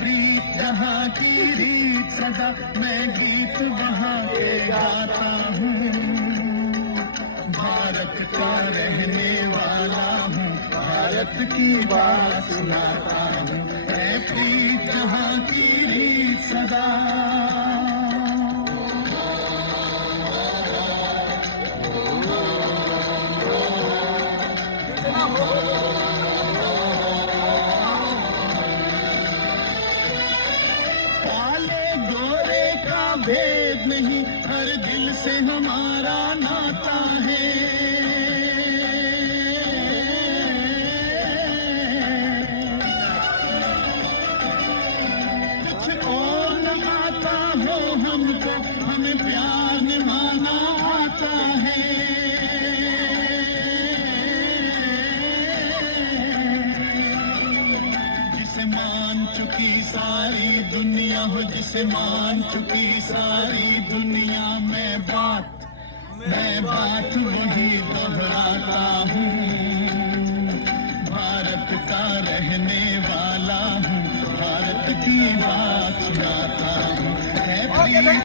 प्रीत जहाँ की रीत सदा मैं गीत वहाँ के गाता हूँ। भारत का रहने वाला हूँ, भारत की बात सुनाता हूँ। मैं प्रीत जहाँ की रीत सदा। भेद नहीं, हर दिल से हमारा नाता है। कुछ और न आता हो हमको, हमें प्यार निभाना आता है। जिसे मान चुकी सारी दुनिया हो, जिसे मान चुकी सारी दुनिया, मैं बात वही दोहराता हूँ। भारत का रहने वाला हूँ, भारत की बात